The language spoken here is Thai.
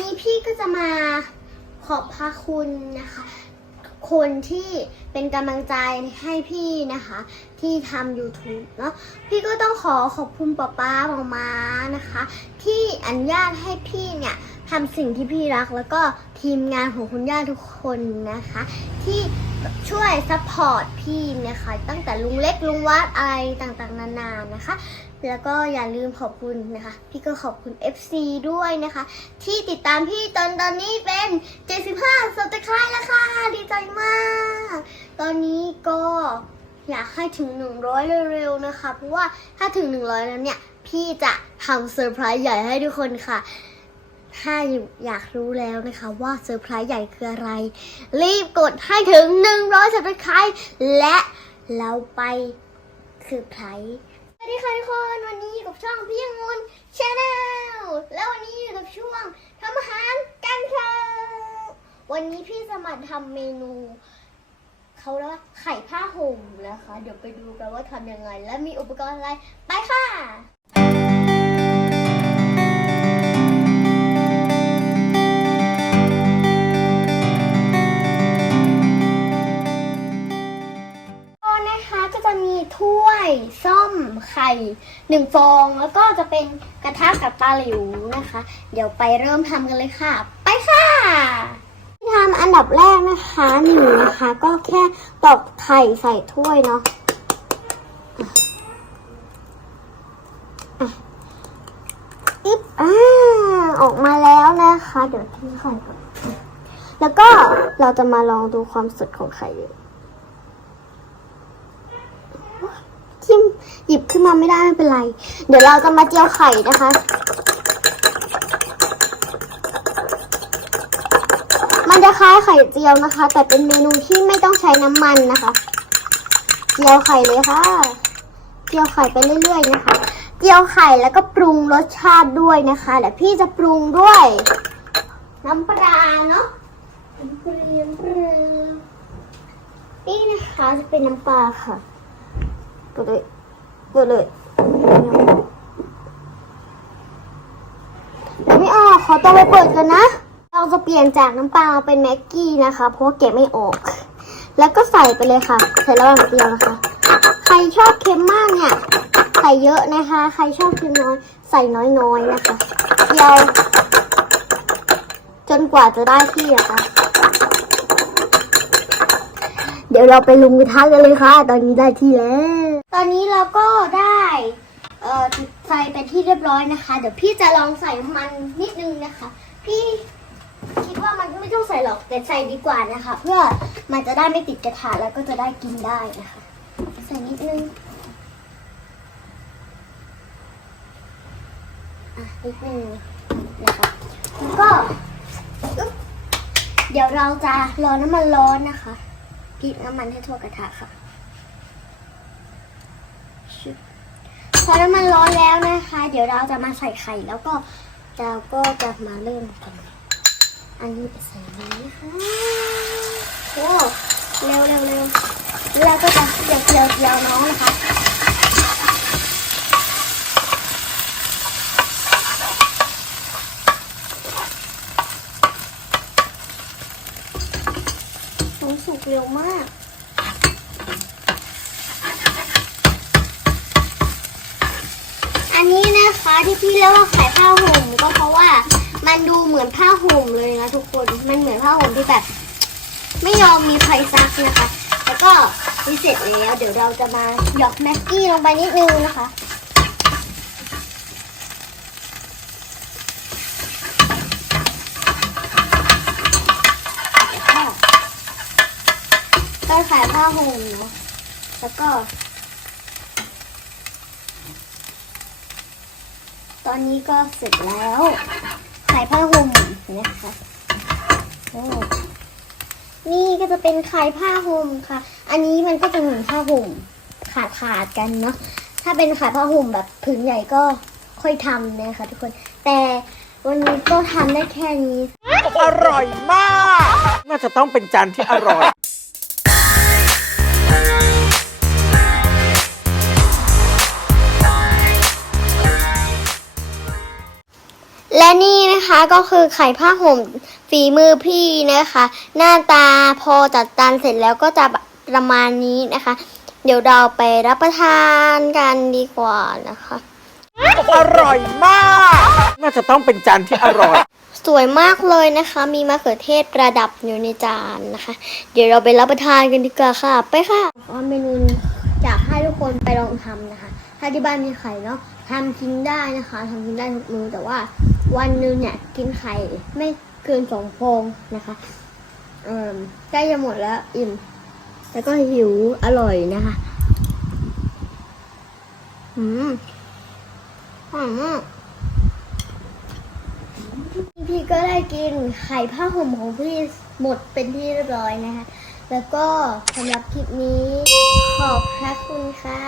นนี้พี่ก็จะมาขอบพระคุณนะคะ คนที่เป็นกำลังใจให้พี่นะคะ ที่ทำ YouTube เนาะพี่ก็ต้องขอขอบคุณป๊าป๊าหมอมานะคะ ที่อนุญาตให้พี่เนี่ยทำสิ่งที่พี่รักแล้วก็ทีมงานของคุณย่าทุกคนนะคะ ที่ ช่วยซัพพอร์ตพี่นะคะ ตั้งแต่ลุงเล็กลุงวัดอะไรต่างๆ นานานะคะ แล้วก็อย่าลืมขอบคุณนะคะ พี่ก็ขอบคุณ FC ด้วยนะคะ ที่ติดตามพี่ตอนตอนนี้เป็น 75สับตะไคร้แล้วค่ะดีใจมาก ตอนนี้ก็อยากให้ถึง 100 เร็วๆนะคะ เพราะว่าถ้าถึง 100 แล้วเนี่ย พี่จะทำเซอร์ไพรส์ใหญ่ให้ทุกคนค่ะ ถ้าอยากรู้แล้วนะคะว่าเซอร์ไพรส์ใหญ่คืออะไร รีบกดให้ถึง 100สับตะไคร้และเราไปเซอร์ไพรส์สวัสดีค่ะทุกคนวันนี้อยู่กับช่องพี่ยังงนชาแนลแล้ววันนี้อยู่กับช่วงทำอาหารกันค่ะวันนี้พี่จะมาทำเมนูเขาเรียกว่าไข่ผ้าห่มนะคะ เดี๋ยวไปดูกันว่าทำยังไง และมีอุปกรณ์อะไร ไปค่ะ 1 ฟอง แล้วก็จะเป็นกระทะกับปลาหลิวนะคะ เดี๋ยวไปเริ่มทำกันเลยค่ะ ไปค่ะทำอันดับแรกนะคะหนูนะคะ ก็แค่ตอกไข่ใส่ถ้วยเนาะอิบอ่าออกมาแล้วนะคะ เดี๋ยวทิ้งไข่ก่อนแล้วก็เราจะมาลองดูความสดของไข่ หยิบขึ้นมาไม่ได้ไม่เป็นไร เดี๋ยวเราจะมาเจียวไข่นะคะ มันจะคล้ายไข่เจียวนะคะ แต่เป็นเมนูที่ไม่ต้องใช้น้ำมันนะคะ เจียวไข่เลยค่ะ เจียวไข่ไปเรื่อย ๆ นะคะ เจียวไข่แล้วก็ปรุงรสชาติด้วยนะคะเดี๋ยวพี่จะปรุงด้วย น้ำปลาเนาะนี่นะคะจะเป็นน้ำปลาค่ะเปิดเลย เปิดเลยเดี๋ยวไม่ออกขอตัวไปเปิดกันนะ เราจะเปลี่ยนจากน้ำปลาเป็นแม็กกี้นะคะ เพราะเก็บไม่ออก แล้วก็ใส่ไปเลยค่ะ ใส่ระหว่างเจียวนะคะ ใครชอบเค็มมากเนี่ย ใส่เยอะนะคะ ใครชอบเค็มน้อย ใส่น้อยๆนะคะเจียว จนกว่าจะได้ที่นะคะเดี๋ยวเราไปลุมกระทะกันเลยค่ะ ตอนนี้ได้ที่แล้ว ตอนนี้เราก็ได้เอ่อจุดไฟเป็นที่เรียบร้อยนะคะ เดี๋ยวพี่จะลองใส่น้ำมันนิดนึงนะคะ พี่คิดว่ามันไม่ต้องใส่หรอกแต่ใส่ดีกว่านะคะ เพื่อมันจะได้ไม่ติดกระทะแล้วก็จะได้กินได้นะคะ ใส่นิดนึงอะนิดนึงนะคะแล้วก็เดี๋ยวเราจะรอน้ำมันร้อนนะคะพริกน้ำมันให้ทั่วกระทะค่ะชึบ พอน้ำมันร้อนแล้วนะคะ เดี๋ยวเราจะมาใส่ไข่แล้วก็เราก็จะมาเริ่มกัน อันนี้ไปใส่เลยนะคะโอ้เร็วเร็วเร็วแล้วก็จะเจียวเจียวเจียวน้องนะคะสุกเร็วมาก อัน นะคะที่พี่เรียกว่าไข่ผ้าห่มก็เพราะว่ามันดูเหมือนผ้าห่มเลยนะทุกคน มันเหมือนผ้าห่มที่แบบ ไม่ยอมมีใครซักนะคะ แล้วก็นี่เสร็จแล้วเดี๋ยวเราจะมาหยอกแม็กกี้ลงไปนิดนึงนะคะก็ขายผ้าห่มแล้วก็ อนนี้ก็เสร็จแล้วขายผ้าห่มนะคะโอ้นี่ก็จะเป็นขายผ้าห่มค่ะ อันนี้มันก็จะเหมือนผ้าห่มขาดขาดๆกันเนาะ ถ้าเป็นขายผ้าห่มแบบผืนใหญ่ก็ค่อยทำนะคะทุกคน แต่วันนี้ก็ทำได้แค่นี้ อร่อยมาก น่าจะต้องเป็นจานที่อร่อย นี่นะคะก็คือไข่ผ้าห่มฝีมือพี่นะคะ หน้าตาพอจัดจานเสร็จแล้วก็จะประมาณนี้นะคะ เดี๋ยวเราไปรับประทานกันดีกว่านะคะ อร่อยมาก น่าจะต้องเป็นจานที่อร่อย สวยมากเลยนะคะ มีมะเขือเทศประดับอยู่ในจานนะคะ เดี๋ยวเราไปรับประทานกันดีกว่าค่ะ ไปค่ะเมนูอยากให้ทุก คนไปลองทำนะคะ ถ้าที่บ้านมีไข่เนาะทำกินได้นะคะทำกินได้ทุกมื้อแต่ว่าวันนึงเนี่ยกินไข่ไม่เกินสองฟองนะคะเอ่อใกล้จะหมดแล้วอิ่ม แล้วก็หิวอร่อยนะคะอืมหอมมพี่ก็ได้กินไข่ผ้าห่มของพี่หมดเป็นที่เรียบร้อยนะคะ แล้วก็สำหรับคลิปนี้ขอบพระคุณค่ะ